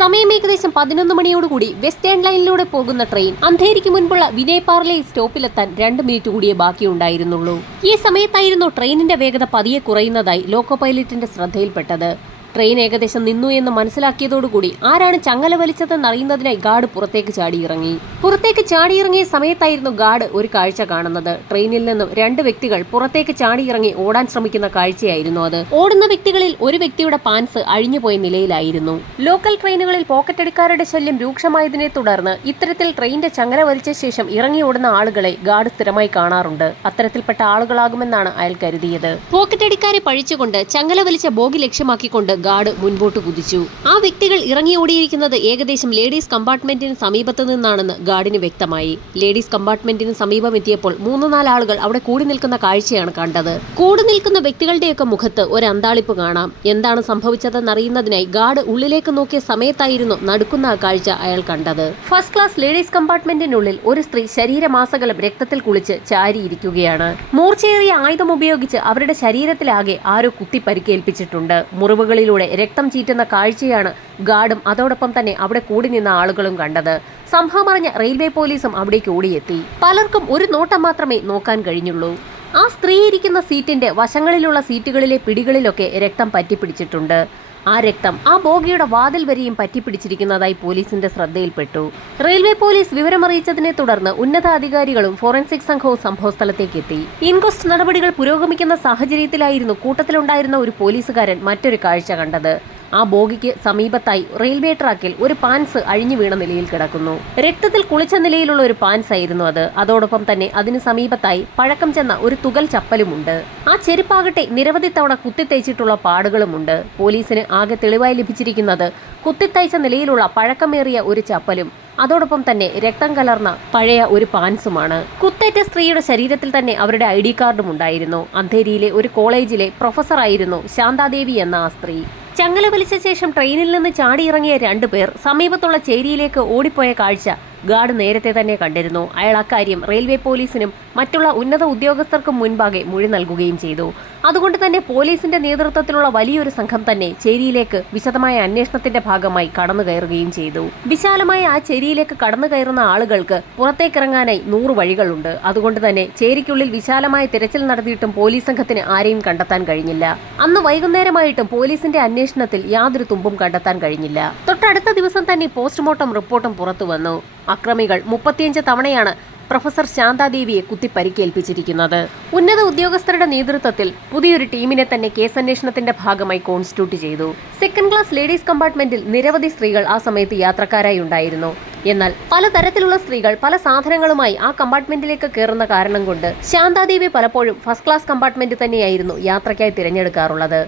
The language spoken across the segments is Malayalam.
സമയം ഏകദേശം 11 മണിയോടുകൂടി വെസ്റ്റേൺ ലൈനിലൂടെ പോകുന്ന ട്രെയിൻ അന്ധേരിക്ക് മുൻപുള്ള വിനയ് പാർലെ സ്റ്റോപ്പിലെത്താൻ 2 മിനിറ്റ് കൂടിയേ ബാക്കിയുണ്ടായിരുന്നുള്ളൂ. ഈ സമയത്തായിരുന്നു ട്രെയിനിന്റെ വേഗത പതിയെ കുറയുന്നതായി ലോക്കോ പൈലറ്റിന്റെ ശ്രദ്ധയിൽപ്പെട്ടത്. ട്രെയിൻ ഏകദേശം നിന്നു എന്ന് മനസ്സിലാക്കിയതോടുകൂടി ആരാണ് ചങ്ങല വലിച്ചതെന്നറിയുന്നതിനായി ഗാർഡ് പുറത്തേക്ക് ചാടിയിറങ്ങിയ സമയത്തായിരുന്നു ഗാർഡ് ഒരു കാഴ്ച കാണുന്നത്. ട്രെയിനിൽ നിന്നും 2 വ്യക്തികൾ പുറത്തേക്ക് ചാടിയിറങ്ങി ഓടാൻ ശ്രമിക്കുന്ന കാഴ്ചയായിരുന്നു അത്. ഓടുന്ന വ്യക്തികളിൽ ഒരു വ്യക്തിയുടെ പാൻസ് അഴിഞ്ഞുപോയ നിലയിലായിരുന്നു. ലോക്കൽ ട്രെയിനുകളിൽ പോക്കറ്റടിക്കാരുടെ ശല്യം രൂക്ഷമായതിനെ തുടർന്ന് ഇത്തരത്തിൽ ട്രെയിനിന്റെ ചങ്ങല വലിച്ച ശേഷം ഇറങ്ങി ഓടുന്ന ആളുകളെ ഗാർഡ് സ്ഥിരമായി കാണാറുണ്ട്. അത്തരത്തിൽപ്പെട്ട ആളുകളാകുമെന്നാണ് അയാൾ കരുതിയത്. പോക്കറ്റടിക്കാരെ പഴിച്ചുകൊണ്ട് ചങ്ങല വലിച്ച ബോഗി ലക്ഷ്യമാക്കിക്കൊണ്ട് ഗാർഡ് മുൻപോട്ട് കുതിച്ചു. ആ വ്യക്തികൾ ഇറങ്ങി ഓടിയിരിക്കുന്നത് ഏകദേശം ലേഡീസ് കമ്പാർട്ട്മെന്റിന് സമീപത്ത് നിന്നാണെന്ന് ഗാർഡിന് വ്യക്തമായി. ലേഡീസ് കമ്പാർട്ട്മെന്റിന് സമീപം എത്തിയപ്പോൾ 3-4 ആളുകൾ അവിടെ കൂടി നിൽക്കുന്ന കാഴ്ചയാണ് കണ്ടത്. കൂടി നിൽക്കുന്ന വ്യക്തികളുടെയൊക്കെ മുഖത്ത് ഒരു അന്താളിപ്പ് കാണാം. എന്താണ് സംഭവിച്ചതെന്നറിയുന്നതിനായി ഗാർഡ് ഉള്ളിലേക്ക് നോക്കിയ സമയത്തായിരുന്നു നടുക്കുന്ന ആ കാഴ്ച അയാൾ കണ്ടത്. ഫസ്റ്റ് ക്ലാസ് ലേഡീസ് കമ്പാർട്ട്മെന്റിനുള്ളിൽ ഒരു സ്ത്രീ ശരീരമാസകലം രക്തത്തിൽ കുളിച്ച് ചാരിയിരിക്കുകയാണ്. മൂർച്ചയേറിയ ആയുധം ഉപയോഗിച്ച് അവരുടെ ശരീരത്തിലാകെ ആരോ കുത്തി പരിക്കേൽപ്പിച്ചിട്ടുണ്ട്. മുറിവുകളിലൂടെ രക്തം ചീറ്റുന്ന കാഴ്ചയാണ് ഗാർഡും അതോടൊപ്പം തന്നെ അവിടെ കൂടി നിന്ന ആളുകളും കണ്ടത്. സംഭവം അറിഞ്ഞ റെയിൽവേ പോലീസും അവിടേക്ക് ഓടിയെത്തി. പലർക്കും ഒരു നോട്ടം മാത്രമേ നോക്കാൻ കഴിഞ്ഞുള്ളൂ. ആ സ്ത്രീ ഇരിക്കുന്ന സീറ്റിന്റെ വശങ്ങളിലുള്ള സീറ്റുകളിലെ പിടികളിലൊക്കെ രക്തം പറ്റിപ്പിടിച്ചിട്ടുണ്ട്. ആ രക്തം ആ ബോഗിയുടെ വാതിൽ വരെയും പറ്റിപ്പിടിച്ചിരിക്കുന്നതായി പോലീസിന്റെ ശ്രദ്ധയിൽപ്പെട്ടു. റെയിൽവേ പോലീസ് വിവരമറിയിച്ചതിനെ തുടർന്ന് ഉന്നതാധികാരികളും ഫോറൻസിക് സംഘവും സംഭവസ്ഥലത്തേക്ക് എത്തി. ഇൻക്വസ്റ്റ് നടപടികൾ പുരോഗമിക്കുന്ന സാഹചര്യത്തിലായിരുന്നു കൂട്ടത്തിലുണ്ടായിരുന്ന ഒരു പോലീസുകാരൻ മറ്റൊരു കാഴ്ച കണ്ടത്. ആ ബോഗിക്ക് സമീപത്തായി റെയിൽവേ ട്രാക്കിൽ ഒരു പാൻസ് അഴിഞ്ഞു വീണ നിലയിൽ കിടക്കുന്നു. രക്തത്തിൽ കുളിച്ച നിലയിലുള്ള ഒരു പാൻസ് ആയിരുന്നു അത്. അതോടൊപ്പം തന്നെ അതിന് സമീപത്തായി പഴക്കം ചെന്ന ഒരു തുകൽ ചപ്പലുമുണ്ട്. ആ ചെരുപ്പാകട്ടെ നിരവധി തവണ കുത്തിത്തയ്ച്ചിട്ടുള്ള പാടുകളുമുണ്ട്. പോലീസിന് ആകെ തെളിവായി ലഭിച്ചിരിക്കുന്നത് കുത്തിത്തയ്ച്ച നിലയിലുള്ള പഴക്കമേറിയ ഒരു ചപ്പലും അതോടൊപ്പം തന്നെ രക്തം കലർന്ന പഴയ ഒരു പാൻസുമാണ്. കുത്തേറ്റ സ്ത്രീയുടെ ശരീരത്തിൽ തന്നെ അവരുടെ ID കാർഡും ഉണ്ടായിരുന്നു. അന്ധേരിയിലെ ഒരു കോളേജിലെ പ്രൊഫസറായിരുന്നു ശാന്താദേവി എന്ന ആ സ്ത്രീ. ചങ്ങല വലിച്ച ശേഷം ട്രെയിനിൽ നിന്ന് ചാടിയിറങ്ങിയ 2 പേർ സമീപത്തുള്ള ചേരിയിലേക്ക് ഓടിപ്പോയ കാഴ്ച ഗാർഡ് നേരത്തെ തന്നെ കണ്ടിരുന്നു. അയാൾ അക്കാര്യം റെയിൽവേ പോലീസിനും മറ്റുള്ള ഉന്നത ഉദ്യോഗസ്ഥർക്കും മുൻപാകെ മൊഴി നൽകുകയും ചെയ്തു. അതുകൊണ്ട് തന്നെ പോലീസിന്റെ നേതൃത്വത്തിലുള്ള വലിയൊരു സംഘം തന്നെ ചേരിയിലേക്ക് വിശദമായ അന്വേഷണത്തിന്റെ ഭാഗമായി കടന്നു കയറുകയും ചെയ്തു. വിശാലമായ ആ ചേരിയിലേക്ക് കടന്നു കയറുന്ന ആളുകൾക്ക് പുറത്തേക്കിറങ്ങാനായി 100 വഴികളുണ്ട്. അതുകൊണ്ട് തന്നെ ചേരിക്കുള്ളിൽ വിശാലമായ തിരച്ചിൽ നടത്തിയിട്ടും പോലീസ് സംഘത്തിന് ആരെയും കണ്ടെത്താൻ കഴിഞ്ഞില്ല. അന്ന് വൈകുന്നേരമായിട്ടും പോലീസിന്റെ അന്വേഷണത്തിൽ യാതൊരു തുമ്പും കണ്ടെത്താൻ കഴിഞ്ഞില്ല. തൊട്ടടുത്ത ദിവസം തന്നെ പോസ്റ്റ്മോർട്ടം റിപ്പോർട്ടും പുറത്തു വന്നു. അക്രമികൾ 35 തവണയാണ് പ്രൊഫസർ ശാന്താദേവിയെ കുത്തി പരിക്കേൽപ്പിച്ചിരിക്കുന്നത്. ഉന്നത ഉദ്യോഗസ്ഥരുടെ നേതൃത്വത്തിൽ പുതിയൊരു ടീമിനെ തന്നെ കേസന്വേഷണത്തിന്റെ ഭാഗമായി കോൺസ്റ്റിറ്റ്യൂട്ട് ചെയ്തു. സെക്കൻഡ് ക്ലാസ് ലേഡീസ് കമ്പാർട്ട്മെന്റിൽ നിരവധി സ്ത്രീകൾ ആ സമയത്ത് യാത്രക്കാരായി ഉണ്ടായിരുന്നു. എന്നാൽ പലതരത്തിലുള്ള സ്ത്രീകൾ പല സാധനങ്ങളുമായി ആ കമ്പാർട്ട്മെന്റിലേക്ക് കയറുന്ന കാരണം കൊണ്ട് ശാന്താദേവി പലപ്പോഴും ഫസ്റ്റ് ക്ലാസ് കമ്പാർട്ട്മെന്റ് തന്നെയായിരുന്നു യാത്രയ്ക്കായി തിരഞ്ഞെടുക്കാറുള്ളത്.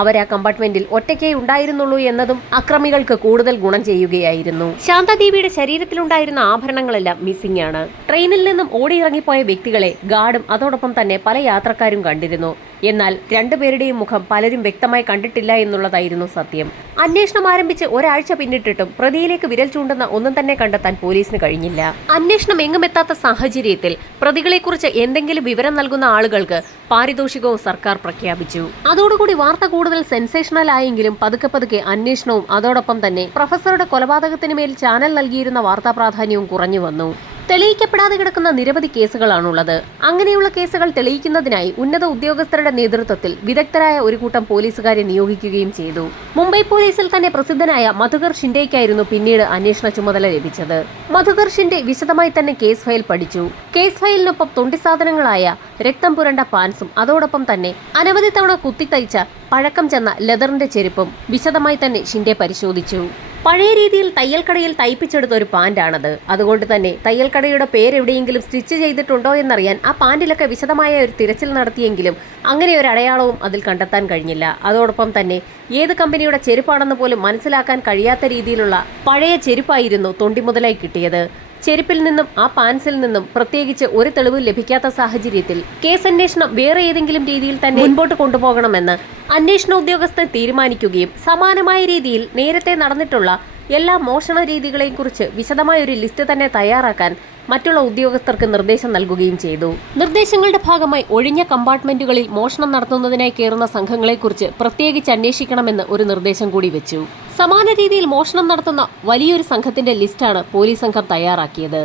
അവർ ആ കമ്പാർട്ട്മെന്റിൽ ഒറ്റയ്ക്കേ ഉണ്ടായിരുന്നുള്ളൂ എന്നതും അക്രമികൾക്ക് കൂടുതൽ ഗുണം ചെയ്യുകയായിരുന്നു. ശാന്താദേവിയുടെ ശരീരത്തിലുണ്ടായിരുന്ന ആഭരണങ്ങളെല്ലാം മിസ്സിംഗ് ആണ്. ട്രെയിനിൽ നിന്നും ഓടിയിറങ്ങിപ്പോയ വ്യക്തികളെ ഗാർഡും അതോടൊപ്പം തന്നെ പല യാത്രക്കാരും കണ്ടിരുന്നു. എന്നാൽ 2 പേരുടെയും മുഖം പലരും വ്യക്തമായി കണ്ടിട്ടില്ല എന്നുള്ളതായിരുന്നു സത്യം. അന്വേഷണം ആരംഭിച്ച് ഒരാഴ്ച പിന്നിട്ടിട്ടും പ്രതിയിലേക്ക് വിരൽ ചൂണ്ടുന്ന ഒന്നും തന്നെ കണ്ടെത്താൻ പോലീസിന് കഴിഞ്ഞില്ല. അന്വേഷണം എങ്ങുമെത്താത്ത സാഹചര്യത്തിൽ പ്രതികളെക്കുറിച്ച് എന്തെങ്കിലും വിവരം നൽകുന്ന ആളുകൾക്ക് പാരിതോഷികവും സർക്കാർ പ്രഖ്യാപിച്ചു. അതോടുകൂടി വാർത്ത കൂടുതൽ സെൻസേഷണൽ ആയെങ്കിലും പതുക്കെ അന്വേഷണവും അതോടൊപ്പം തന്നെ പ്രൊഫസറുടെ കൊലപാതകത്തിന് മേൽ ചാനൽ നൽകിയിരുന്ന വാർത്താ പ്രാധാന്യവും കുറഞ്ഞു വന്നു. തെളിയിക്കപ്പെടാതെ കിടക്കുന്ന നിരവധി കേസുകളാണുള്ളത്. അങ്ങനെയുള്ള കേസുകൾ തെളിയിക്കുന്നതിനായി ഉന്നത ഉദ്യോഗസ്ഥരുടെ നേതൃത്വത്തിൽ വിദഗ്ധരായ ഒരു കൂട്ടം പോലീസുകാരെ നിയോഗിക്കുകയും ചെയ്തു. മുംബൈ പോലീസിൽ തന്നെ പ്രസിദ്ധനായ മധുകർ ഷിൻഡെയ്ക്കായിരുന്നു പിന്നീട് അന്വേഷണ ചുമതല ലഭിച്ചത്. മധുകർ ഷിൻഡെ വിശദമായി തന്നെ കേസ് ഫയൽ പഠിച്ചു. കേസ് ഫയലിനൊപ്പം തൊണ്ടിസാധനങ്ങളായ രക്തം പുരണ്ട പാൻസും അതോടൊപ്പം തന്നെ അനവധി തവണ കുത്തിത്തയ്ച്ച പഴക്കം ചെന്ന ലെതറിന്റെ ചെരുപ്പും വിശദമായി തന്നെ ഷിൻഡെ പരിശോധിച്ചു. പഴയ രീതിയിൽ തയ്യൽക്കടയിൽ തയ്പ്പിച്ചെടുത്ത ഒരു പാൻ്റാണത്. അതുകൊണ്ട് തന്നെ തയ്യൽക്കടയുടെ പേരെവിടെയെങ്കിലും സ്റ്റിച്ച് ചെയ്തിട്ടുണ്ടോ എന്നറിയാൻ ആ പാൻറിലൊക്കെ വിശദമായ ഒരു തിരച്ചിൽ നടത്തിയെങ്കിലും അങ്ങനെ ഒരു അടയാളവും അതിൽ കണ്ടെത്താൻ കഴിഞ്ഞില്ല. അതോടൊപ്പം തന്നെ ഏത് കമ്പനിയുടെ ചെരുപ്പാണെന്ന് പോലും മനസ്സിലാക്കാൻ കഴിയാത്ത രീതിയിലുള്ള പഴയ ചെരുപ്പായിരുന്നു തൊണ്ടി മുതലായി കിട്ടിയത്. ചെരുപ്പിൽ നിന്നും ആ പാൻസിൽ നിന്നും പ്രത്യേകിച്ച് ഒരു തെളിവ് ലഭിക്കാത്ത സാഹചര്യത്തിൽ കേസന്വേഷണം വേറെ ഏതെങ്കിലും രീതിയിൽ തന്നെ മുൻപോട്ട് കൊണ്ടുപോകണമെന്ന് അന്വേഷണ ഉദ്യോഗസ്ഥർ തീരുമാനിക്കുകയും സമാനമായ രീതിയിൽ നേരത്തെ നടന്നിട്ടുള്ള എല്ലാ മോഷണ രീതികളെയും കുറിച്ച് വിശദമായ ഒരു ലിസ്റ്റ് തന്നെ തയ്യാറാക്കാൻ മറ്റുള്ള ഉദ്യോഗസ്ഥർക്ക് നിർദ്ദേശം നൽകുകയും ചെയ്തു. നിർദ്ദേശങ്ങളുടെ ഭാഗമായി ഒഴിഞ്ഞ കമ്പാർട്ട്മെന്റുകളിൽ മോഷണം നടത്തുന്നതിനായി കയറുന്ന സംഘങ്ങളെക്കുറിച്ച് പ്രത്യേകിച്ച് അന്വേഷിക്കണമെന്ന് ഒരു നിർദ്ദേശം കൂടി വെച്ചു. സമാന രീതിയിൽ മോഷണം നടത്തുന്ന വലിയൊരു സംഘത്തിന്റെ ലിസ്റ്റാണ് പോലീസ് സംഘം തയ്യാറാക്കിയത്.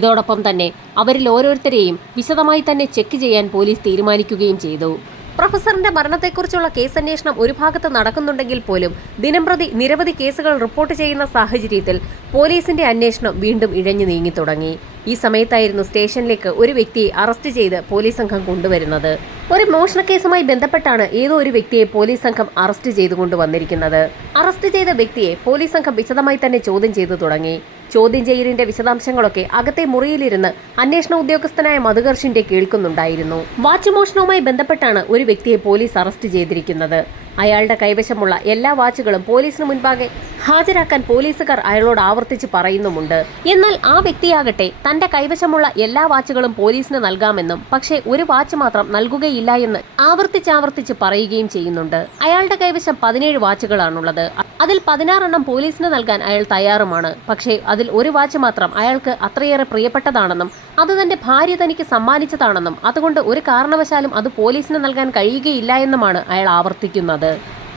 ഇതോടൊപ്പം തന്നെ അവരിൽ ഓരോരുത്തരെയും വിശദമായി തന്നെ ചെക്ക് ചെയ്യാൻ പോലീസ് തീരുമാനിക്കുകയും ചെയ്തു. പ്രൊഫസറിന്റെ മരണത്തെക്കുറിച്ചുള്ള കേസന്വേഷണം ഒരു ഭാഗത്ത് നടക്കുന്നുണ്ടെങ്കിൽ പോലും ദിനംപ്രതി നിരവധി കേസുകൾ റിപ്പോർട്ട് ചെയ്യുന്ന സാഹചര്യത്തിൽ പോലീസിന്റെ അന്വേഷണം വീണ്ടും ഇഴഞ്ഞു നീങ്ങി തുടങ്ങി. ഈ സമയത്തായിരുന്നു സ്റ്റേഷനിലേക്ക് ഒരു വ്യക്തിയെ അറസ്റ്റ് ചെയ്ത് പോലീസ് സംഘം കൊണ്ടുവരുന്നത്. ഒരു മോഷണക്കേസുമായി ബന്ധപ്പെട്ടാണ് ഏതോ ഒരു വ്യക്തിയെ പോലീസ് സംഘം അറസ്റ്റ് ചെയ്തുകൊണ്ടുവന്നിരിക്കുന്നത്. അറസ്റ്റ് ചെയ്ത വ്യക്തിയെ പോലീസ് സംഘം വിശദമായി തന്നെ ചോദ്യം ചെയ്തു തുടങ്ങി. ചോദ്യം ചെയ്യലിന്റെ വിശദാംശങ്ങളൊക്കെ അകത്തെ മുറിയിലിരുന്ന് അന്വേഷണ ഉദ്യോഗസ്ഥനായ മധുകർഷിന്റെ കേൾക്കുന്നുണ്ടായിരുന്നു. വാച്ച് മോഷണവുമായി ബന്ധപ്പെട്ടാണ് ഒരു വ്യക്തിയെ പോലീസ് അറസ്റ്റ് ചെയ്തിരിക്കുന്നത്. അയാളുടെ കൈവശമുള്ള എല്ലാ വാച്ചുകളും പോലീസിന് മുൻപാകെ ഹാജരാക്കാൻ പോലീസുകാർ അയാളോട് ആവർത്തിച്ച് പറയുന്നുമുണ്ട്. എന്നാൽ ആ വ്യക്തിയാകട്ടെ തന്റെ കൈവശമുള്ള എല്ലാ വാച്ചുകളും പോലീസിന് നൽകാമെന്നും പക്ഷേ ഒരു വാച്ച് മാത്രം നൽകുകയില്ല എന്ന് ആവർത്തിച്ച് പറയുകയും ചെയ്യുന്നുണ്ട്. അയാളുടെ കൈവശം 17 വാച്ചുകളാണുള്ളത്. അതിൽ 16 എണ്ണം പോലീസിന് നൽകാൻ അയാൾ തയ്യാറുമാണ്. പക്ഷേ അതിൽ ഒരു വാച്ച് മാത്രം അയാൾക്ക് അത്രയേറെ പ്രിയപ്പെട്ടതാണെന്നും അത് തന്റെ ഭാര്യ തനിക്ക് സമ്മാനിച്ചതാണെന്നും അതുകൊണ്ട് ഒരു കാരണവശാലും അത് പോലീസിന് നൽകാൻ കഴിയുകയില്ല എന്നുമാണ് അയാൾ ആവർത്തിക്കുന്നത്.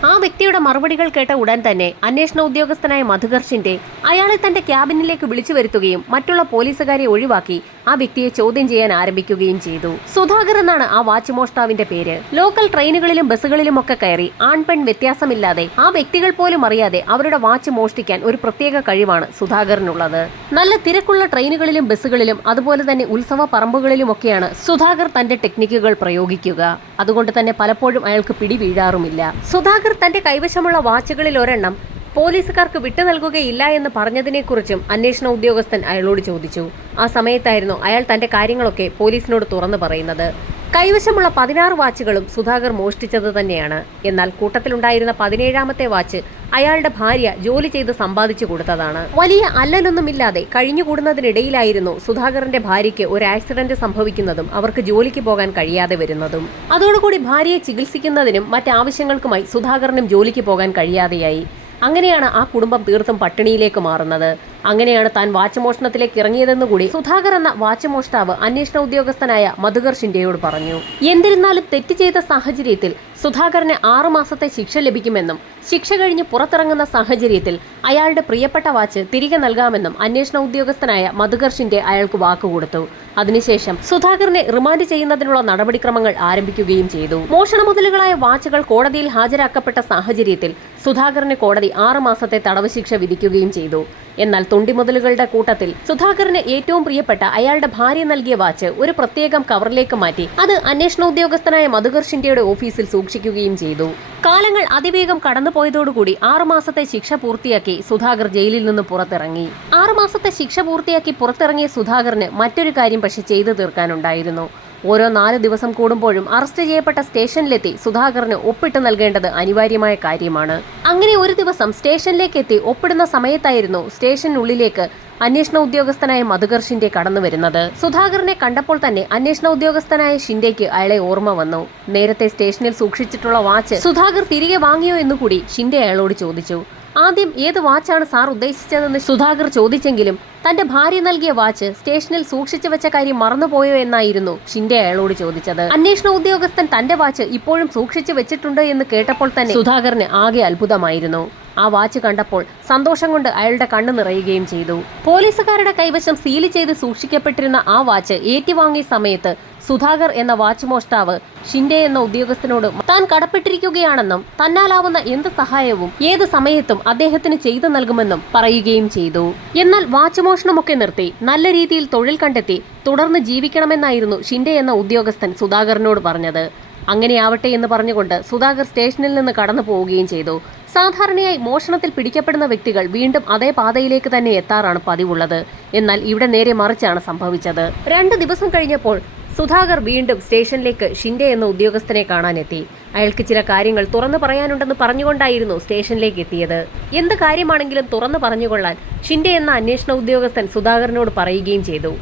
ആ വ്യക്തിയുടെ മറുപടികൾ കേട്ട ഉടൻ തന്നെ അന്വേഷണ ഉദ്യോഗസ്ഥനായ മധുകർഷിന്റെ അയാളെ തന്റെ ക്യാബിനിലേക്ക് വിളിച്ചു വരുത്തുകയും മറ്റുള്ള പോലീസുകാരെ ഒഴിവാക്കി ആ വ്യക്തിയെ ചോദ്യം ചെയ്യാൻ ആരംഭിക്കുകയും ചെയ്തു. സുധാകർ എന്നാണ് ആ വാച്ച് മോഷ്ടാവിന്റെ പേര്. ലോക്കൽ ട്രെയിനുകളിലും ബസ്സുകളിലും ഒക്കെ കയറി ആൺപെൺ വ്യത്യാസമില്ലാതെ ആ വ്യക്തികൾ പോലും അറിയാതെ അവരുടെ വാച്ച് മോഷ്ടിക്കാൻ ഒരു പ്രത്യേക കഴിവാണ് സുധാകറിനുള്ളത്. നല്ല തിരക്കുള്ള ട്രെയിനുകളിലും ബസ്സുകളിലും അതുപോലെ തന്നെ ഉത്സവ പറമ്പുകളിലുമൊക്കെയാണ് സുധാകർ തന്റെ ടെക്നിക്കുകൾ പ്രയോഗിക്കുക. അതുകൊണ്ട് തന്നെ പലപ്പോഴും അയാൾക്ക് പിടി വീഴാറുമില്ല. സുധാകർ തന്റെ കൈവശമുള്ള വാച്ചുകളിൽ ഒരെണ്ണം പോലീസുകാർക്ക് വിട്ടു നൽകുകയില്ല എന്ന് പറഞ്ഞതിനെക്കുറിച്ചും അന്വേഷണ ഉദ്യോഗസ്ഥൻ അയാളോട് ചോദിച്ചു. ആ സമയത്തായിരുന്നു അയാൾ തന്റെ കാര്യങ്ങളൊക്കെ പോലീസിനോട് തുറന്നു പറയുന്നത്. കൈവശമുള്ള 16 വാച്ചുകളും സുധാകർ മോഷ്ടിച്ചത് തന്നെയാണ്. എന്നാൽ കൂട്ടത്തിലുണ്ടായിരുന്ന 17ാമത്തെ വാച്ച് അയാളുടെ ഭാര്യ ജോലി ചെയ്ത് സമ്പാദിച്ചു കൊടുത്തതാണ്. വലിയ അല്ലലൊന്നുമില്ലാതെ കഴിഞ്ഞുകൂടുന്നതിനിടയിലായിരുന്നു സുധാകറിന്റെ ഭാര്യയ്ക്ക് ഒരു ആക്സിഡന്റ് സംഭവിക്കുന്നതും അവർക്ക് ജോലിക്ക് പോകാൻ കഴിയാതെ വരുന്നതും. അതോടുകൂടി ഭാര്യയെ ചികിത്സിക്കുന്നതിനും മറ്റാവശ്യങ്ങൾക്കുമായി സുധാകറിനും ജോലിക്ക് പോകാൻ കഴിയാതെയായി. അങ്ങനെയാണ് ആ കുടുംബം തീർത്തും പട്ടിണിയിലേക്ക് മാറുന്നത്. അങ്ങനെയാണ് താൻ വാച്ച് മോഷണത്തിലേക്ക് ഇറങ്ങിയതെന്നുകൂടി സുധാകർ എന്ന വാച്ച് മോഷ്ടാവ് അന്വേഷണ ഉദ്യോഗസ്ഥനായ മധുകർ ഷിൻഡെയോട് പറഞ്ഞു. എന്നിരുന്നാലും തെറ്റ് ചെയ്ത സാഹചര്യത്തിൽ സുധാകറിന് 6 മാസത്തെ ശിക്ഷ ലഭിക്കുമെന്നും ശിക്ഷ കഴിഞ്ഞ് പുറത്തിറങ്ങുന്ന സാഹചര്യത്തിൽ അയാളുടെ പ്രിയപ്പെട്ട വാച്ച് തിരികെ നൽകാമെന്നും അന്വേഷണ ഉദ്യോഗസ്ഥനായ മധുകർ ഷിൻഡെ അയാൾക്ക് വാക്കുകൊടുത്തു. അതിനുശേഷം സുധാകറിനെ റിമാൻഡ് ചെയ്യുന്നതിനുള്ള നടപടിക്രമങ്ങൾ ആരംഭിക്കുകയും ചെയ്തു. മോഷണ മുതലുകളായ വാച്ചുകൾ കോടതിയിൽ ഹാജരാക്കപ്പെട്ട സാഹചര്യത്തിൽ സുധാകറിന് കോടതി 6 മാസത്തെ തടവ് ശിക്ഷ വിധിക്കുകയും ചെയ്തു. എന്നാൽ തൊണ്ടിമുതലുകളുടെ കൂട്ടത്തിൽ സുധാകറിന് ഏറ്റവും പ്രിയപ്പെട്ട അയാളുടെ ഭാര്യ നൽകിയ വാച്ച് ഒരു പ്രത്യേകം കവറിലേക്ക് മാറ്റി അത് അന്വേഷണ ഉദ്യോഗസ്ഥനായ മധുകർ ഷിൻഡെയുടെ ഓഫീസിൽ സൂക്ഷിക്കുകയും ചെയ്തു. കാലങ്ങൾ അതിവേഗം കടന്നുപോയതോടുകൂടി 6 മാസത്തെ ശിക്ഷ പൂർത്തിയാക്കി സുധാകർ ജയിലിൽ നിന്ന് പുറത്തിറങ്ങി. 6 മാസത്തെ ശിക്ഷ പൂർത്തിയാക്കി പുറത്തിറങ്ങിയ സുധാകറിന് മറ്റൊരു കാര്യം പക്ഷെ ചെയ്തു തീർക്കാനുണ്ടായിരുന്നു. ഓരോ 4 ദിവസം കൂടുമ്പോഴും അറസ്റ്റ് ചെയ്യപ്പെട്ട സ്റ്റേഷനിലെത്തി സുധാകറിന് ഒപ്പിട്ട് നൽകേണ്ടത് അനിവാര്യമായ കാര്യമാണ്. അങ്ങനെ ഒരു ദിവസം സ്റ്റേഷനിലേക്ക് എത്തി ഒപ്പിടുന്ന സമയത്തായിരുന്നു സ്റ്റേഷനുള്ളിലേക്ക് അന്വേഷണ ഉദ്യോഗസ്ഥനായ മധുകർ ഷിൻഡെ കടന്നു വരുന്നത്. സുധാകറിനെ കണ്ടപ്പോൾ തന്നെ അന്വേഷണ ഉദ്യോഗസ്ഥനായ ഷിൻഡെയ്ക്ക് അയാളെ ഓർമ്മ വന്നു. നേരത്തെ സ്റ്റേഷനിൽ സൂക്ഷിച്ചിട്ടുള്ള വാച്ച് സുധാകർ തിരികെ വാങ്ങിയോ എന്നുകൂടി ഷിൻഡെ അയാളോട് ചോദിച്ചു. ആദ്യം ഏത് വാച്ചാണ് സാർ ഉദ്ദേശിച്ചതെന്ന് സുധാകർ ചോദിച്ചെങ്കിലും തന്റെ ഭാര്യ നൽകിയ വാച്ച് സ്റ്റേഷനിൽ സൂക്ഷിച്ചു വെച്ച കാര്യം മറന്നുപോയോ എന്നായിരുന്നു ഷിൻഡെ അയാളോട് ചോദിച്ചത്. അന്വേഷണ ഉദ്യോഗസ്ഥൻ തന്റെ വാച്ച് ഇപ്പോഴും സൂക്ഷിച്ചു വെച്ചിട്ടുണ്ട് എന്ന് കേട്ടപ്പോൾ തന്നെ സുധാകറിന് ആകെ അത്ഭുതമായിരുന്നു. ആ വാച്ച് കണ്ടപ്പോൾ സന്തോഷം കൊണ്ട് അയാളുടെ കണ്ണ് നിറയുകയും ചെയ്തു. പോലീസുകാരുടെ കൈവശം സീൽ ചെയ്ത് സൂക്ഷിക്കപ്പെട്ടിരുന്ന ആ വാച്ച് ഏറ്റുവാങ്ങിയ സമയത്ത് സുധാകർ എന്ന വാച്ച് മോഷ്ടാവ് ഷിൻഡെ എന്ന ഉദ്യോഗസ്ഥനോട് താൻ കടപ്പെട്ടിരിക്കുകയാണെന്നും തന്നാലാവുന്ന എന്ത് സഹായവും ഏത് സമയത്തും അദ്ദേഹത്തിന് ചെയ്തു നൽകുമെന്നും പറയുകയും ചെയ്തു. എന്നാൽ വാച്ച് മോഷണമൊക്കെ നിർത്തി നല്ല രീതിയിൽ തൊഴിൽ കണ്ടെത്തി തുടർന്ന് ജീവിക്കണമെന്നായിരുന്നു ഷിൻഡെ എന്ന ഉദ്യോഗസ്ഥൻ സുധാകറിനോട് പറഞ്ഞത്. അങ്ങനെയാവട്ടെ എന്ന് പറഞ്ഞുകൊണ്ട് സുധാകർ സ്റ്റേഷനിൽ നിന്ന് കടന്നു പോവുകയും ചെയ്തു. സാധാരണയായി മോഷണത്തിൽ പിടിക്കപ്പെടുന്ന വ്യക്തികൾ വീണ്ടും അതേ പാതയിലേക്ക് തന്നെ എത്താറാണ് പതിവുള്ളത്. എന്നാൽ ഇവിടെ നേരെ മറിച്ചാണ് സംഭവിച്ചത്. 2 ദിവസം കഴിഞ്ഞപ്പോൾ സുധാകർ വീണ്ടും സ്റ്റേഷനിലേക്ക് ഷിൻഡെ എന്ന ഉദ്യോഗസ്ഥനെ കാണാനെത്തി. അയാൾക്ക് ചില കാര്യങ്ങൾ തുറന്നു പറയാനുണ്ടെന്ന് പറഞ്ഞുകൊണ്ടായിരുന്നു സ്റ്റേഷനിലേക്ക് എത്തിയത്. എന്ത് കാര്യമാണെങ്കിലും തുറന്നു പറഞ്ഞുകൊള്ളാൻ ഷിൻഡെ എന്ന അന്വേഷണ ഉദ്യോഗസ്ഥൻ സുധാകറിനോട് പറയുകയും ചെയ്തു.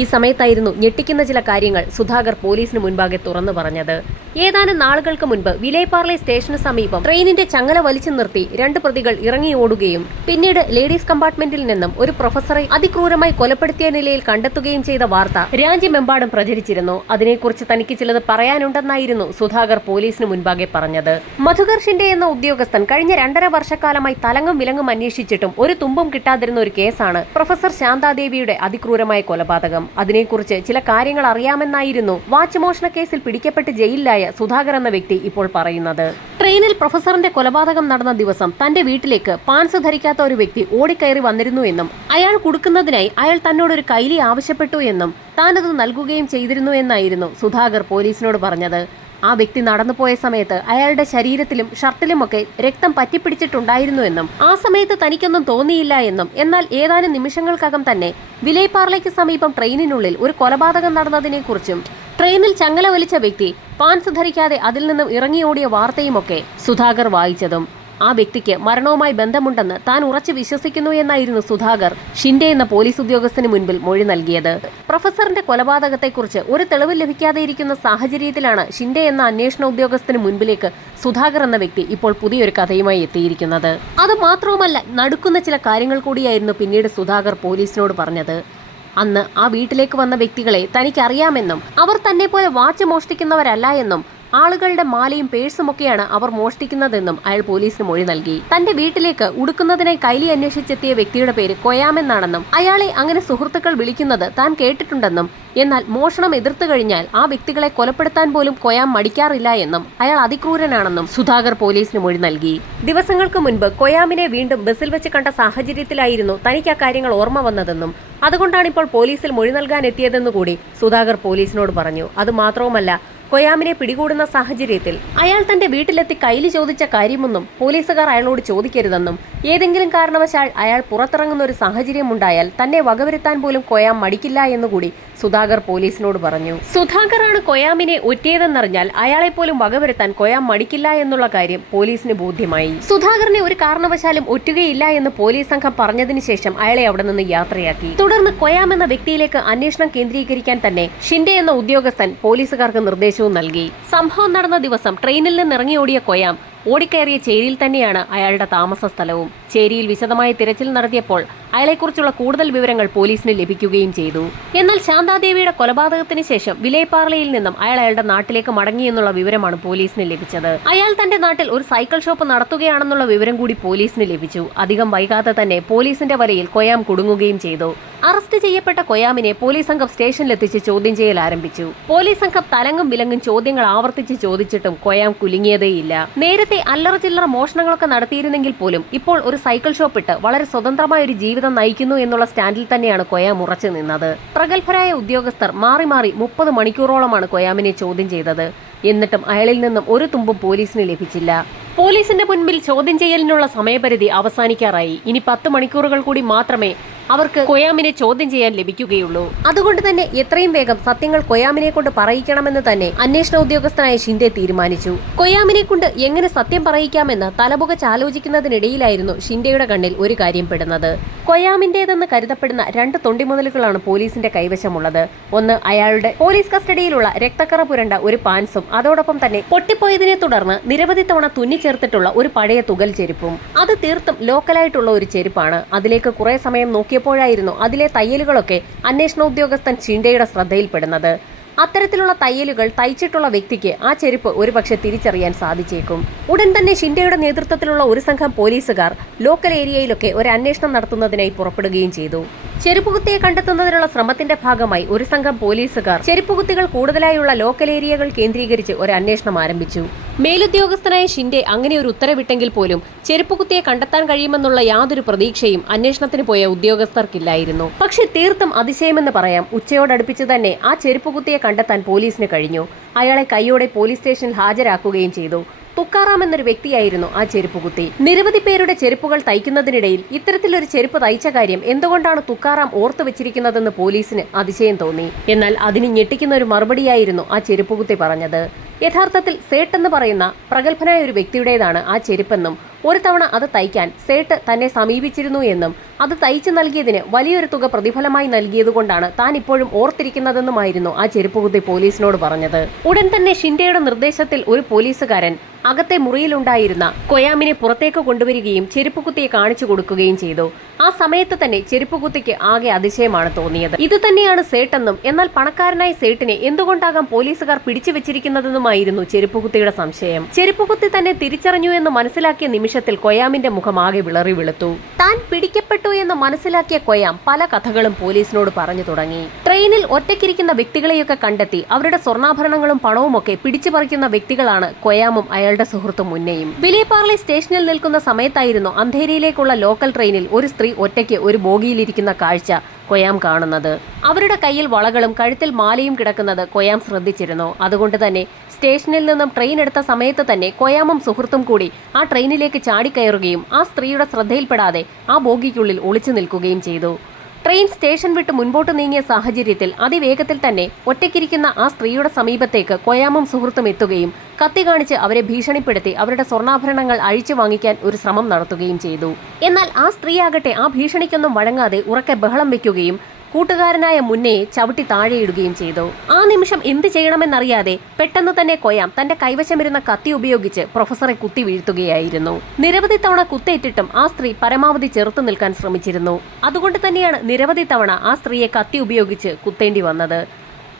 ഈ സമയത്തായിരുന്നു ഞെട്ടിക്കുന്ന ചില കാര്യങ്ങൾ സുധാകർ പോലീസിന് മുൻപാകെ തുറന്നു പറഞ്ഞത്. ഏതാനും നാളുകൾക്ക് മുൻപ് വിലേപ്പാർലെ സ്റ്റേഷന് സമീപം ട്രെയിനിന്റെ ചങ്ങല വലിച്ചു നിർത്തി 2 പ്രതികൾ ഇറങ്ങി ഓടുകയും പിന്നീട് ലേഡീസ് കമ്പാർട്ട്മെന്റിൽ നിന്നും ഒരു പ്രൊഫസറെ അതിക്രൂരമായി കൊലപ്പെടുത്തിയ നിലയിൽ കണ്ടെത്തുകയും ചെയ്ത വാർത്ത രാജ്യമെമ്പാടും പ്രചരിച്ചിരുന്നു. അതിനെക്കുറിച്ച് തനിക്ക് ചിലത് പറയാനുണ്ടെന്നായിരുന്നു സുധാകർ പോലീസിന് മുൻപാകെ പറഞ്ഞത്. മധുകർ ഷിൻഡെ എന്ന ഉദ്യോഗസ്ഥൻ കഴിഞ്ഞ 2.5 വർഷക്കാലമായി തലങ്ങും വിലങ്ങും അന്വേഷിച്ചിട്ടും ഒരു തുമ്പും കിട്ടാതിരുന്ന ഒരു കേസാണ് പ്രൊഫസർ ശാന്താദേവിയുടെ അതിക്രൂരമായ കൊലപാതകം. അതിനെക്കുറിച്ച് ചില കാര്യങ്ങൾ അറിയാമെന്നായിരുന്നു വാച്ച് മോഷണ കേസിൽ പിടിക്കപ്പെട്ട് ജയിലിലായ സുധാകർ എന്ന വ്യക്തി ഇപ്പോൾ പറയുന്നത്. ട്രെയിനിൽ പ്രൊഫസറിന്റെ കൊലപാതകം നടന്ന ദിവസം തന്റെ വീട്ടിലേക്ക് പാൻസ് ധരിക്കാത്ത ഒരു വ്യക്തി ഓടിക്കയറി വന്നിരുന്നു എന്നും അയാൾ കൊടുക്കുന്നതിനായി അയാൾ തന്നോട് ഒരു കൈലി ആവശ്യപ്പെട്ടു എന്നും താനത് നൽകുകയും ചെയ്തിരുന്നു എന്നായിരുന്നു സുധാകർ പോലീസിനോട് പറഞ്ഞത്. ആ വ്യക്തി നടന്നുപോയ സമയത്ത് അയാളുടെ ശരീരത്തിലും ഷർട്ടിലുമൊക്കെ രക്തം പറ്റിപ്പിടിച്ചിട്ടുണ്ടായിരുന്നു എന്നും ആ സമയത്ത് തനിക്കൊന്നും തോന്നിയില്ല എന്നും എന്നാൽ ഏതാനും നിമിഷങ്ങൾക്കകം തന്നെ വിലേപ്പാർലേക്ക് സമീപം ട്രെയിനിനുള്ളിൽ ഒരു കൊലപാതകം നടന്നതിനെക്കുറിച്ചും ട്രെയിനിൽ ചങ്ങല വലിച്ച വ്യക്തി പാൻസ് ധരിക്കാതെ അതിൽ നിന്നും ഇറങ്ങിയോടിയ വാർത്തയുമൊക്കെ സുധാകർ വായിച്ചതും ആ വ്യക്തിക്ക് മരണവുമായി ബന്ധമുണ്ടെന്ന് താൻ ഉറച്ചു വിശ്വസിക്കുന്നു എന്നായിരുന്നു സുധാകർ ഷിൻഡെ എന്ന പോലീസ് ഉദ്യോഗസ്ഥന് മുൻപിൽ മൊഴി നൽകിയത്. പ്രൊഫസറിന്റെ കൊലപാതകത്തെക്കുറിച്ച് ഒരു തെളിവ് ലഭിക്കാതെ ഇരിക്കുന്ന സാഹചര്യത്തിലാണ് ഷിൻഡെ എന്ന അന്വേഷണ ഉദ്യോഗസ്ഥന് മുൻപിലേക്ക് സുധാകർ എന്ന വ്യക്തി ഇപ്പോൾ പുതിയൊരു കഥയുമായി എത്തിയിരിക്കുന്നത്. അത് മാത്രവുമല്ല, നടുക്കുന്ന ചില കാര്യങ്ങൾ കൂടിയായിരുന്നു പിന്നീട് സുധാകർ പോലീസിനോട് പറഞ്ഞത്. അന്ന് ആ വീട്ടിലേക്ക് വന്ന വ്യക്തികളെ തനിക്കറിയാമെന്നും അവർ തന്നെ പോലെ വാച്ച് മോഷ്ടിക്കുന്നവരല്ല എന്നും ആളുകളുടെ മാലയും പേഴ്സുമൊക്കെയാണ് അവർ മോഷ്ടിക്കുന്നതെന്നും അയാൾ പോലീസിന് മൊഴി നൽകി. തന്റെ വീട്ടിലേക്ക് ഉടുക്കുന്നതിനായി കൈലി അന്വേഷിച്ചെത്തിയ വ്യക്തിയുടെ പേര് കൊയാമെന്നാണെന്നും അയാളെ അങ്ങനെ സുഹൃത്തുക്കൾ വിളിക്കുന്നത് താൻ കേട്ടിട്ടുണ്ടെന്നും എന്നാൽ മോഷണം എതിർത്തു കഴിഞ്ഞാൽ ആ വ്യക്തികളെ കൊലപ്പെടുത്താൻ പോലും കൊയാം മടിക്കാറില്ല എന്നും അയാൾ അതിക്രൂരനാണെന്നും സുധാകർ പോലീസിന് മൊഴി നൽകി. ദിവസങ്ങൾക്ക് മുൻപ് കൊയാമിനെ വീണ്ടും ബസ്സിൽ വെച്ച് കണ്ട സാഹചര്യത്തിലായിരുന്നു തനിക്ക് ആ കാര്യങ്ങൾ ഓർമ്മ വന്നതെന്നും അതുകൊണ്ടാണ് ഇപ്പോൾ പോലീസിൽ മൊഴി നൽകാൻ എത്തിയതെന്നുകൂടി സുധാകർ പോലീസിനോട് പറഞ്ഞു. അതുമാത്രവുമല്ല, കൊയാമിനെ പിടികൂടുന്ന സാഹചര്യത്തിൽ അയാൾ തന്റെ വീട്ടിലെത്തി കൈലി ചോദിച്ച കാര്യമൊന്നും പോലീസുകാർ അയാളോട് ചോദിക്കരുതെന്നും ഏതെങ്കിലും കാരണവശാൽ അയാൾ പുറത്തിറങ്ങുന്ന ഒരു സാഹചര്യമുണ്ടായാൽ തന്നെ വകവരുത്താൻ പോലും കൊയാം മടിക്കില്ല എന്നുകൂടി സുധാകർ പോലീസിനോട് പറഞ്ഞു. സുധാകറാണ് കൊയാമിനെ ഒറ്റിയതെന്നറിഞ്ഞാൽ അയാളെ പോലും വകവരുത്താൻ കൊയാം മടിക്കില്ല എന്നുള്ള കാര്യം പോലീസിന് ബോധ്യമായി. സുധാകറിനെ ഒരു കാരണവശാലും ഒറ്റുകയില്ല എന്ന് പോലീസ് സംഘം പറഞ്ഞതിന് ശേഷം അയാളെ അവിടെ നിന്ന് യാത്രയാക്കി. തുടർന്ന് കൊയാം എന്ന വ്യക്തിയിലേക്ക് അന്വേഷണം കേന്ദ്രീകരിക്കാൻ തന്നെ ഷിൻഡെ എന്ന ഉദ്യോഗസ്ഥൻ പോലീസുകാർക്ക് നിർദ്ദേശവും നൽകി. സംഭവം നടന്ന ദിവസം ട്രെയിനിൽ നിന്നിറങ്ങിയോടിയ കൊയാം ഓടിക്കയറിയ ചേരിയിൽ തന്നെയാണ് അയാളുടെ താമസ സ്ഥലവും. ചേരിയിൽ വിശദമായ തിരച്ചിൽ നടത്തിയപ്പോൾ അയാളെക്കുറിച്ചുള്ള കൂടുതൽ വിവരങ്ങൾ പോലീസിന് ലഭിക്കുകയും ചെയ്തു. എന്നാൽ ശാന്താദേവിയുടെ കൊലപാതകത്തിന് ശേഷം വിലേപ്പാർലയിൽ നിന്നും അയാളുടെ നാട്ടിലേക്ക് മടങ്ങിയെന്നുള്ള വിവരമാണ് പോലീസിന് ലഭിച്ചത്. അയാൾ തന്റെ നാട്ടിൽ ഒരു സൈക്കിൾ ഷോപ്പ് നടത്തുകയാണെന്നുള്ള വിവരം കൂടി പോലീസിന് ലഭിച്ചു. അധികം വൈകാതെ തന്നെ പോലീസിന്റെ വലയിൽ കൊയാം കുടുങ്ങുകയും ചെയ്തു. അറസ്റ്റ് ചെയ്യപ്പെട്ട കൊയാമിനെ പോലീസ് സംഘം സ്റ്റേഷനിലെത്തിച്ച് ചോദ്യം ചെയ്യൽ ആരംഭിച്ചു. പോലീസ് സംഘം തലങ്ങും വിലങ്ങും ചോദ്യങ്ങൾ ആവർത്തിച്ച് ചോദിച്ചിട്ടും കൊയാം കുലുങ്ങിയതേയില്ല. നേരത്തെ അല്ലറ ചില്ലറ മോഷണങ്ങളൊക്കെ നടത്തിയിരുന്നെങ്കിൽ പോലും ഇപ്പോൾ ഒരു സൈക്കിൾ ഷോപ്പിട്ട് വളരെ സ്വതന്ത്രമായ ഒരു ജീവിതം നയിക്കുന്നു എന്നുള്ള സ്റ്റാൻഡിൽ തന്നെയാണ് കൊയാം ഉറച്ചു നിന്നത്. പ്രഗത്ഭരായ ഉദ്യോഗസ്ഥർ മാറി മാറി 30 മണിക്കൂറോളമാണ് കൊയാമിനെ ചോദ്യം ചെയ്തത്. എന്നിട്ടും അയാളിൽ നിന്നും ഒരു തുമ്പും പോലീസിന് ലഭിച്ചില്ല. പോലീസിന്റെ മുൻപിൽ ചോദ്യം ചെയ്യലിനുള്ള സമയപരിധി അവസാനിക്കാറായി. ഇനി 10 മണിക്കൂറുകൾ കൂടി മാത്രമേ അവർക്ക് കൊയാമിനെ ചോദ്യം ചെയ്യാൻ ലഭിക്കുകയുള്ളൂ. അതുകൊണ്ട് തന്നെ എത്രയും വേഗം സത്യങ്ങൾ കൊയാമിനെ കൊണ്ട് പറയിക്കണമെന്ന് തന്നെ അന്വേഷണ ഉദ്യോഗസ്ഥനായ ഷിൻഡെ തീരുമാനിച്ചു. കൊയാമിനെ കൊണ്ട് എങ്ങനെ സത്യം പറയിക്കാമെന്ന് തലപുകച്ച് ആലോചിക്കുന്നതിനിടയിലായിരുന്നു ഷിൻഡെയുടെ കണ്ണിൽ ഒരു കാര്യം പെടുന്നത്. കൊയാമിന്റേതെന്ന് കരുതപ്പെടുന്ന 2 തൊണ്ടിമുതലുകളാണ് പോലീസിന്റെ കൈവശമുള്ളത്. ഒന്ന് അയാളുടെ പോലീസ് കസ്റ്റഡിയിലുള്ള രക്തക്കറ പുരണ്ട ഒരു പാൻസും അതോടൊപ്പം തന്നെ പൊട്ടിപ്പോയതിനെ തുടർന്ന് നിരവധി തവണ തുന്നിച്ചേർത്തിട്ടുള്ള ഒരു പഴയ തുകൽ ചെരുപ്പും. അത് തീർത്തും ലോക്കലായിട്ടുള്ള ഒരു ചെരുപ്പാണ്. അതിലേക്ക് കുറെ സമയം നോക്കിയപ്പോഴായിരുന്നു അതിലെ തയ്യലുകളൊക്കെ അന്വേഷണ ഉദ്യോഗസ്ഥൻ ഷിൻഡെയുടെ ശ്രദ്ധയിൽപ്പെടുന്നത്. അത്തരത്തിലുള്ള തയ്യലുകൾ തയ്ച്ചിട്ടുള്ള വ്യക്തിക്ക് ആ ചെരുപ്പ് ഒരുപക്ഷെ തിരിച്ചറിയാൻ സാധിച്ചേക്കും. ഉടൻ തന്നെ ഷിൻഡെയുടെ നേതൃത്വത്തിലുള്ള ഒരു സംഘം പോലീസുകാർ ലോക്കൽ ഏരിയയിലൊക്കെ ഒരു അന്വേഷണം നടത്തുന്നതിനായി പുറപ്പെടുകയും ചെയ്തു. ചെരുപ്പുകുത്തിയെ കണ്ടെത്തുന്നതിനുള്ള ശ്രമത്തിന്റെ ഭാഗമായി ഒരു സംഘം പോലീസുകാർ ചെരുപ്പുകുത്തികൾ കൂടുതലായുള്ള ലോക്കൽ ഏരിയകൾ കേന്ദ്രീകരിച്ച് ഒരു അന്വേഷണം ആരംഭിച്ചു. മേലുദ്യോഗസ്ഥനായ ഷിൻഡെ അങ്ങനെ ഒരു ഉത്തരവിട്ടെങ്കിൽ പോലും ചെരുപ്പുകുത്തിയെ കണ്ടെത്താൻ കഴിയുമെന്നുള്ള യാതൊരു പ്രതീക്ഷയും അന്വേഷണത്തിന് പോയ ഉദ്യോഗസ്ഥർക്കില്ലായിരുന്നു. പക്ഷെ തീർത്തും അതിശയമെന്ന് പറയാം, ഉച്ചയോടടുപ്പിച്ച് തന്നെ ആ ചെരുപ്പുകുത്തിയെ കണ്ടെത്താൻ പോലീസിന് കഴിഞ്ഞു. അയാളെ കൈയോടെ പോലീസ് സ്റ്റേഷനിൽ ഹാജരാക്കുകയും ചെയ്തു. തുക്കാറാം എന്നൊരു വ്യക്തിയായിരുന്നു ആ ചെരുപ്പുകുത്തി. നിരവധി പേരുടെ ചെരുപ്പുകൾ തയ്ക്കുന്നതിനിടയിൽ ഇത്തരത്തിലൊരു ചെരുപ്പ് തയ്ച്ച കാര്യം എന്തുകൊണ്ടാണ് തുക്കാറാം ഓർത്തു വെച്ചിരിക്കുന്നതെന്ന് പോലീസിന് അതിശയം തോന്നി. എന്നാൽ അതിന് ഞെട്ടിക്കുന്ന ഒരു മറുപടിയായിരുന്നു ആ ചെരുപ്പുകുത്തി പറഞ്ഞത്. യഥാർത്ഥത്തിൽ സേട്ട് എന്ന് പറയുന്ന പ്രഗത്ഭനായ ഒരു വ്യക്തിയുടേതാണ് ആ ചെരുപ്പെന്നും ഒരു തവണ അത് തയ്ക്കാൻ സേട്ട് തന്നെ സമീപിച്ചിരുന്നു എന്നും അത് തയ്ച്ചു നൽകിയതിന് വലിയൊരു തുക പ്രതിഫലമായി നൽകിയതുകൊണ്ടാണ് താൻ ഇപ്പോഴും ഓർത്തിരിക്കുന്നതെന്നുമായിരുന്നു ആ ചെരുപ്പുകുത്തി പോലീസിനോട് പറഞ്ഞത്. ഉടൻ തന്നെ ഷിൻഡെയുടെ നിർദ്ദേശത്തിൽ ഒരു പോലീസുകാരൻ അകത്തെ മുറിയിലുണ്ടായിരുന്ന കൊയാമിനെ പുറത്തേക്ക് കൊണ്ടുവരികയും ചെരുപ്പുകുത്തിയെ കാണിച്ചു കൊടുക്കുകയും ചെയ്തു. ആ സമയത്ത് തന്നെ ചെരുപ്പുകുത്തിക്ക് ആകെ അതിശയമാണ് തോന്നിയത്. ഇത് തന്നെയാണ് സേട്ടെന്നും എന്നാൽ പണക്കാരനായ സേട്ടിനെ എന്തുകൊണ്ടാകാം പോലീസുകാർ പിടിച്ചു വെച്ചിരിക്കുന്നതെന്നുമായിരുന്നു ചെരുപ്പുകുത്തിയുടെ സംശയം. ചെരുപ്പുകുത്തി തന്നെ തിരിച്ചറിഞ്ഞു എന്ന് മനസ്സിലാക്കിയ നിമിഷത്തിൽ കൊയാമിന്റെ മുഖം ആകെ വിളറി വെളുത്തു. താൻ പിടിക്കപ്പെട്ടു എന്ന് മനസ്സിലാക്കിയ കൊയാം പല കഥകളും പോലീസിനോട് പറഞ്ഞു തുടങ്ങി. ട്രെയിനിൽ ഒറ്റയ്ക്കിരിക്കുന്ന വ്യക്തികളെയൊക്കെ കണ്ടെത്തി അവരുടെ സ്വർണ്ണാഭരണങ്ങളും പണവുമൊക്കെ പിടിച്ചു പറിക്കുന്ന വ്യക്തികളാണ് കൊയാമും അയാളുടെ സുഹൃത്തും മുന്നേയും. വിലേപാർലെ സ്റ്റേഷനിൽ നിൽക്കുന്ന സമയത്തായിരുന്നു അന്ധേരിയിലേക്കുള്ള ലോക്കൽ ട്രെയിനിൽ ഒരു സ്ത്രീ ഒറ്റയ്ക്ക് ഒരു ബോഗിയിലിരിക്കുന്ന കാഴ്ച കൊയാം കാണുന്നത്. അവരുടെ കയ്യിൽ വളകളും കഴുത്തിൽ മാലയും കിടക്കുന്നത് കൊയാം ശ്രദ്ധിച്ചിരുന്നു. അതുകൊണ്ട് തന്നെ സ്റ്റേഷനിൽ നിന്നും ട്രെയിൻ എടുത്ത സമയത്ത് തന്നെ കൊയാമും സുഹൃത്തും കൂടി ആ ട്രെയിനിലേക്ക് ചാടിക്കയറുകയും ആ സ്ത്രീയുടെ ശ്രദ്ധയിൽപ്പെടാതെ ആ ബോഗിക്കുള്ളിൽ ഒളിച്ചു നിൽക്കുകയും ചെയ്തു. ട്രെയിൻ സ്റ്റേഷൻ വിട്ട് മുൻപോട്ട് നീങ്ങിയ സാഹചര്യത്തിൽ അതിവേഗത്തിൽ തന്നെ ഒറ്റയ്ക്കിരിക്കുന്ന ആ സ്ത്രീയുടെ സമീപത്തേക്ക് കൊയാമും സുഹൃത്തും എത്തുകയും കത്തി കാണിച്ച് അവരെ ഭീഷണിപ്പെടുത്തി അവരുടെ സ്വർണ്ണാഭരണങ്ങൾ അഴിച്ചു വാങ്ങിക്കാൻ ഒരു ശ്രമം നടത്തുകയും ചെയ്തു. എന്നാൽ ആ സ്ത്രീയാകട്ടെ ആ ഭീഷണിക്കൊന്നും വഴങ്ങാതെ ഉറക്കെ ബഹളം വെക്കുകയും കൂട്ടുകാരനായ മുന്നയെ ചവിട്ടി താഴെയിടുകയും ചെയ്തു. ആ നിമിഷം എന്ത് ചെയ്യണമെന്നറിയാതെ പെട്ടെന്ന് തന്നെ കൊയാം തന്റെ കൈവശമിരുന്ന കത്തി ഉപയോഗിച്ച് പ്രൊഫസറെ കുത്തി വീഴ്ത്തുകയായിരുന്നു. നിരവധി തവണ കുത്തേറ്റിട്ടും ആ സ്ത്രീ പരമാവധി ചെറുത്തു നിൽക്കാൻ ശ്രമിച്ചിരുന്നു. അതുകൊണ്ട് തന്നെയാണ് നിരവധി തവണ ആ സ്ത്രീയെ കത്തി ഉപയോഗിച്ച് കുത്തേണ്ടി വന്നത്.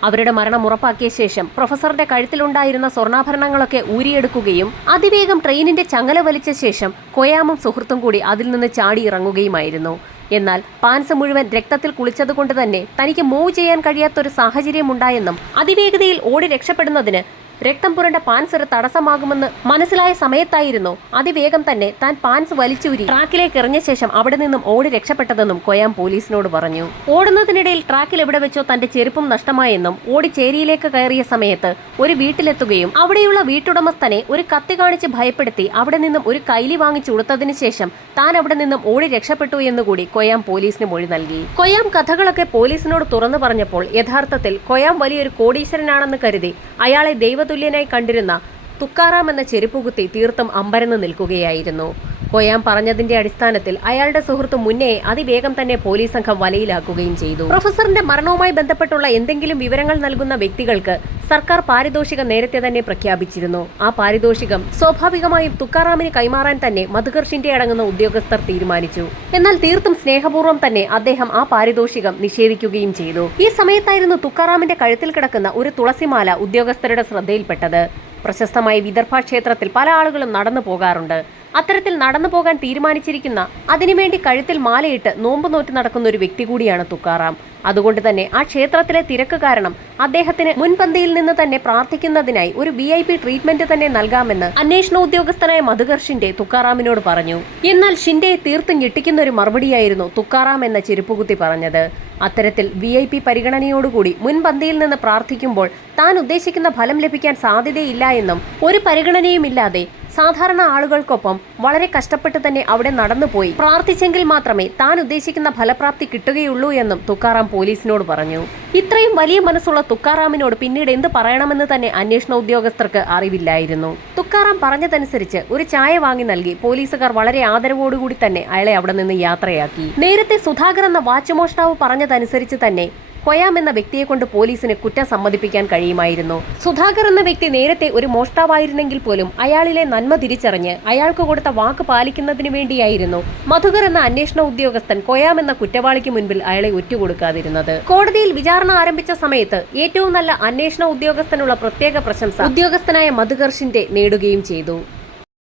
അവരുടെ മരണം ഉറപ്പാക്കിയ ശേഷം പ്രൊഫസറുടെ കഴുത്തിലുണ്ടായിരുന്ന സ്വർണ്ണാഭരണങ്ങളൊക്കെ ഊരിയെടുക്കുകയും അതിവേഗം ട്രെയിനിന്റെ ചങ്ങല വലിച്ച ശേഷം കൊയാമും സുഹൃത്തും കൂടി അതിൽ നിന്ന് ചാടി ഇറങ്ങുകയുമായിരുന്നു. എന്നാൽ പാൻസ് മുഴുവൻ രക്തത്തിൽ കുളിച്ചതുകൊണ്ട് തന്നെ തനിക്ക് മൂവ് ചെയ്യാൻ കഴിയാത്തൊരു സാഹചര്യം ഉണ്ടായെന്നും അതിവേഗതയിൽ ഓടി രക്ഷപ്പെടുന്നതിന് രക്തം പുരണ്ട പാൻസ് ഒരു തടസ്സമാകുമെന്ന് മനസ്സിലായ സമയത്തായിരുന്നു അതിവേഗം തന്നെ താൻ പാൻസ് വലിച്ചൂരി ട്രാക്കിലേക്ക് എറിഞ്ഞ ശേഷം അവിടെ നിന്നും ഓടി രക്ഷപ്പെട്ടതെന്നും കൊയാം പോലീസിനോട് പറഞ്ഞു. ഓടുന്നതിനിടയിൽ ട്രാക്കിൽ എവിടെ വെച്ചോ തന്റെ ചെരുപ്പും നഷ്ടമായെന്നും ഓടി ചേരിയിലേക്ക് കയറിയ സമയത്ത് ഒരു വീട്ടിലെത്തുകയും അവിടെയുള്ള വീട്ടുടമസ്ഥനെ ഒരു കത്തി കാണിച്ച് ഭയപ്പെടുത്തി അവിടെ നിന്നും ഒരു കൈലി വാങ്ങിച്ചു കൊടുത്തതിന് ശേഷം താൻ അവിടെ നിന്നും ഓടി രക്ഷപ്പെട്ടു എന്നുകൂടി കൊയാം പോലീസിന് മൊഴി നൽകി. കൊയാം കഥകളൊക്കെ പോലീസിനോട് തുറന്നു പറഞ്ഞപ്പോൾ യഥാർത്ഥത്തിൽ കൊയാം വലിയൊരു കോടീശ്വരനാണെന്ന് കരുതി അയാളെ ദൈവതുല്യനായി കണ്ടിരുന്ന തുക്കാറാം എന്ന ചെരുപ്പുകുത്തി തീർത്തും അമ്പരന്ന് നിൽക്കുകയായിരുന്നു. കൊയാം പറഞ്ഞതിന്റെ അടിസ്ഥാനത്തിൽ അയാളുടെ സുഹൃത്ത് മുന്നേ അതിവേഗം തന്നെ പോലീസ് സംഘം വലയിലാക്കുകയും ചെയ്തു. പ്രൊഫസറിന്റെ മരണവുമായി ബന്ധപ്പെട്ടുള്ള എന്തെങ്കിലും വിവരങ്ങൾ നൽകുന്ന വ്യക്തികൾക്ക് സർക്കാർ പാരിതോഷികം നേരത്തെ തന്നെ പ്രഖ്യാപിച്ചിരുന്നു. ആ പാരിതോഷികം സ്വാഭാവികമായും തുക്കാറാമിന് കൈമാറാൻ തന്നെ മധുകർ ഷിൻഡെ അടങ്ങുന്ന ഉദ്യോഗസ്ഥർ തീരുമാനിച്ചു. എന്നാൽ തീർത്തും സ്നേഹപൂർവ്വം തന്നെ അദ്ദേഹം ആ പാരിതോഷികം നിഷേധിക്കുകയും ചെയ്തു. ഈ സമയത്തായിരുന്നു തുക്കാറാമിന്റെ കഴുത്തിൽ കിടക്കുന്ന ഒരു തുളസിമാല ഉദ്യോഗസ്ഥരുടെ ശ്രദ്ധയിൽപ്പെട്ടത്. പ്രശസ്തമായ വിദർഭ ക്ഷേത്രത്തിൽ പല ആളുകളും നടന്നു പോകാറുണ്ട്. അത്തരത്തിൽ നടന്നു പോകാൻ തീരുമാനിച്ചിരിക്കുന്ന അതിനുവേണ്ടി കഴുത്തിൽ മാലയിട്ട് നോമ്പ് നോറ്റ് നടക്കുന്ന ഒരു വ്യക്തി കൂടിയാണ് തുക്കാറാം. അതുകൊണ്ട് തന്നെ ആ ക്ഷേത്രത്തിലെ തിരക്ക് കാരണം അദ്ദേഹത്തിന് മുൻപന്തിയിൽ നിന്ന് തന്നെ പ്രാർത്ഥിക്കുന്നതിനായി ഒരു VIP ട്രീറ്റ്മെന്റ് തന്നെ നൽകാമെന്ന് അന്വേഷണ ഉദ്യോഗസ്ഥനായ മധുകർ ഷിൻഡെ തുക്കാറാമിനോട് പറഞ്ഞു. എന്നാൽ ഷിൻഡെയെ തീർത്തും ഞെട്ടിക്കുന്ന ഒരു മറുപടിയായിരുന്നു തുക്കാറാം എന്ന ചെരുപ്പുകുത്തി പറഞ്ഞത്. അത്തരത്തിൽ VIP പരിഗണനയോടുകൂടി മുൻപന്തിയിൽ നിന്ന് പ്രാർത്ഥിക്കുമ്പോൾ താൻ ഉദ്ദേശിക്കുന്ന ഫലം ലഭിക്കാൻ സാധ്യതയില്ല എന്നും ഒരു പരിഗണനയുമില്ലാതെ സാധാരണ ആളുകൾക്കൊപ്പം വളരെ കഷ്ടപ്പെട്ട് തന്നെ അവിടെ നടന്നുപോയി പ്രാർത്ഥിച്ചെങ്കിൽ മാത്രമേ താൻ ഉദ്ദേശിക്കുന്ന ഫലപ്രാപ്തി കിട്ടുകയുള്ളൂ എന്നും തുക്കാറാം പോലീസിനോട് പറഞ്ഞു. ഇത്രയും വലിയ മനസ്സുള്ള തുക്കാറാമിനോട് പിന്നീട് എന്ത് പറയണമെന്ന് തന്നെ അന്വേഷണ ഉദ്യോഗസ്ഥർക്ക് അറിവില്ലായിരുന്നു. തുക്കാറാം പറഞ്ഞതനുസരിച്ച് ഒരു ചായ വാങ്ങി നൽകി പോലീസുകാർ വളരെ ആദരവോടുകൂടി തന്നെ അയാളെ അവിടെ നിന്ന് യാത്രയാക്കി. നേരത്തെ സുധാകർ എന്ന വാച്ച് മോഷ്ടാവ് പറഞ്ഞതനുസരിച്ച് തന്നെ കൊയാം എന്ന വ്യക്തിയെ കൊണ്ട് പോലീസിന് കുറ്റം സമ്മതിപ്പിക്കാൻ കഴിയുമായിരുന്നു. സുധാകർ എന്ന വ്യക്തി നേരത്തെ ഒരു മോഷ്ടാവായിരുന്നെങ്കിൽ പോലും അയാളിലെ നന്മ തിരിച്ചറിഞ്ഞ് അയാൾക്ക് കൊടുത്ത വാക്ക് പാലിക്കുന്നതിന് വേണ്ടിയായിരുന്നു മധുകർ എന്ന അന്വേഷണ ഉദ്യോഗസ്ഥൻ കൊയാം എന്ന കുറ്റവാളിക്ക് മുൻപിൽ അയാളെ ഒറ്റുകൊടുക്കാതിരുന്നത്. കോടതിയിൽ വിചാരണ ആരംഭിച്ച സമയത്ത് ഏറ്റവും നല്ല അന്വേഷണ ഉദ്യോഗസ്ഥനുള്ള പ്രത്യേക പ്രശംസ ഉദ്യോഗസ്ഥനായ മധുകർ ഷിൻഡെ നേടുകയും ചെയ്തു.